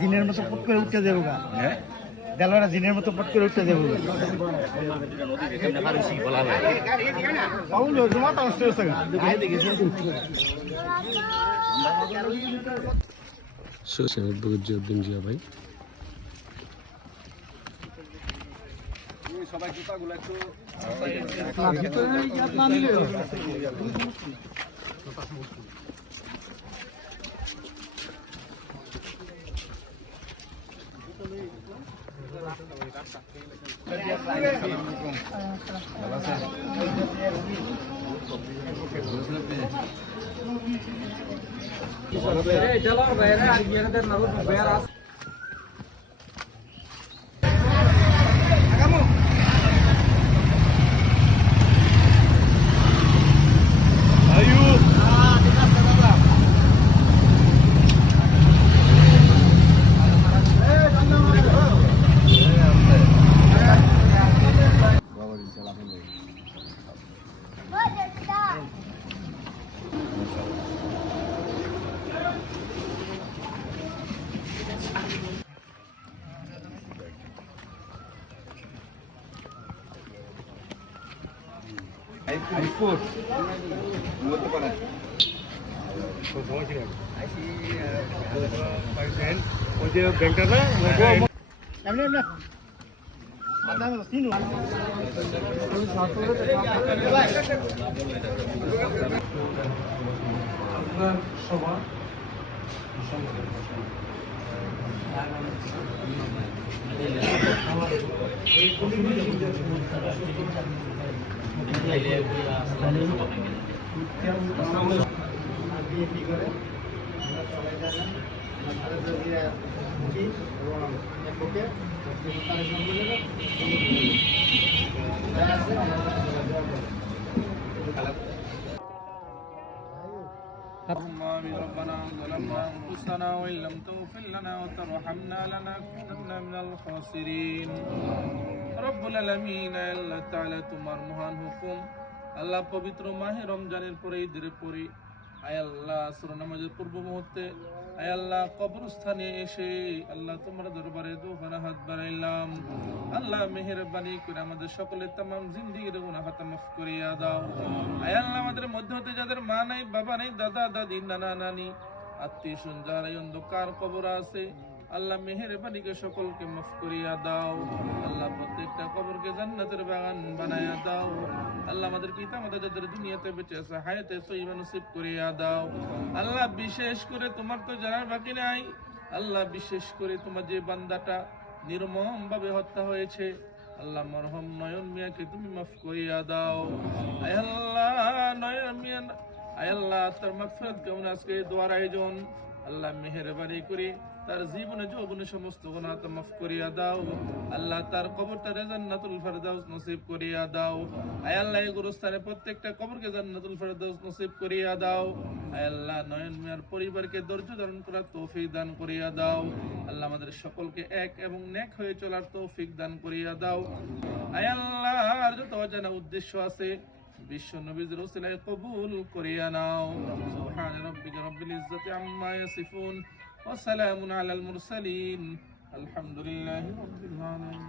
জিনের মতো পট করে উঠতে দেবো গা, দেলোয়ারা জিনের মতো পট করে উঠতে দেবো ভাই। সবাই জুতাগুলো একটু ربنا ظلمنا انفسنا وان لم تغفر لنا وترحمنا لنكونن من الخاسرين رب العالمين আল্লাহ তাআলা তোমার মহান হুকুম আল্লাহ পবিত্র মাহে রমজানের পরে ঈদের পরে আয় আল্লাহ আসর নামাজের পূর্ব মুহূর্তে আয় আল্লাহ কবরস্থানে এসে আল্লাহ তোমার দরবারে দুখানা হাত বাড়াইলাম। আল্লাহ মেহেরবানি করে আমাদের সকলের তামাম জিন্দেগির গুনাহ খাতা মাফ করিয়া দাও। আয় আল্লাহ আমাদের মধ্য হতে যাদের মা নাই, বাবা নাই, দাদা দাদি, নানা নানি, আত্মীয় স্বজন যারা অন্ধকার কবর আছে আল্লাহ মেহেরবানিকে সকলকে মাফ করিয়া দাও। আল্লাহ প্রত্যেকটা কবরকে জান্নাতের বাগান বানাইয়া দাও। আল্লাহ আমাদের পিতা মাতা যাদের দুনিয়াতে বেঁচে আছে হায়াতে তয়্যিবা নসিব করিয়া দাও। আল্লাহ বিশেষ করে তোমার তো জানার বাকি নাই, আল্লাহ বিশেষ করে তোমার যে বান্দাটা নির্মম ভাবে হত্যা হয়েছে আল্লাহ মরহম নয়ন মিয়াকে তুমি মাফ করিয়া দাও। আয় আল্লাহ নয়ন মিয়া, আয় আল্লাহ তার মাগফিরাত কেমন আজকে দোয়ার আয়োজন আল্লাহ মেহেরবানি করে তার জীবনে যৌবনে সমস্ত গুনাহ মাফ করিয়া দাও। আল্লাহ তার কবরটারে জান্নাতুল ফেরদাউস নসিব করিয়া দাও। আয় আল্লাহ এই গুরুস্থানে প্রত্যেকটা কবরকে জান্নাতুল ফেরদাউস নসিব করিয়া দাও। আয় আল্লাহ নয়ন মিয়ার পরিবারকে ধৈর্য ধারণ করার তৌফিক দান করিয়া দাও। আল্লাহ আমাদের সকলকে এক এবং নেক হয়ে চলার তৌফিক দান করিয়া দাও। আয় আল্লাহ আর যত অজানা উদ্দেশ্য আছে বিশ্ব নবীর ওসিলায় কবুল করিয়া নাও। সুবহান রাব্বিকা রাব্বিল ইজ্জাতি আম্মা ইয়াসিফুন ওয়া সালামুন আলাল মুরসালিন আলহামদুলিল্লাহি রাব্বিল আলামিন।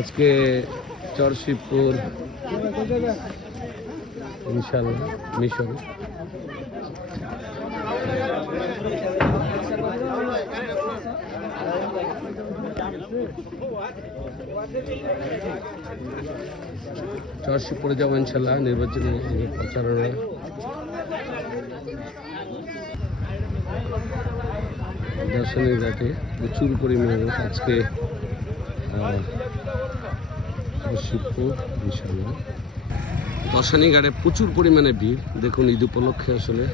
আজকে চরশিবপুর ইনশাআল্লাহ মিশন চরশিবপুরে যাবো ইনশাআল্লাহ নির্বাচনী প্রচারণা। দর্শনের ঘাটে প্রচুর পরিমাণে আজকে চরশিবপুর ইনশাআল্লাহ। দর্শনী ঘাটে প্রচুর পরিমাণে ভিড় দেখুন ঈদ উপলক্ষে আসলে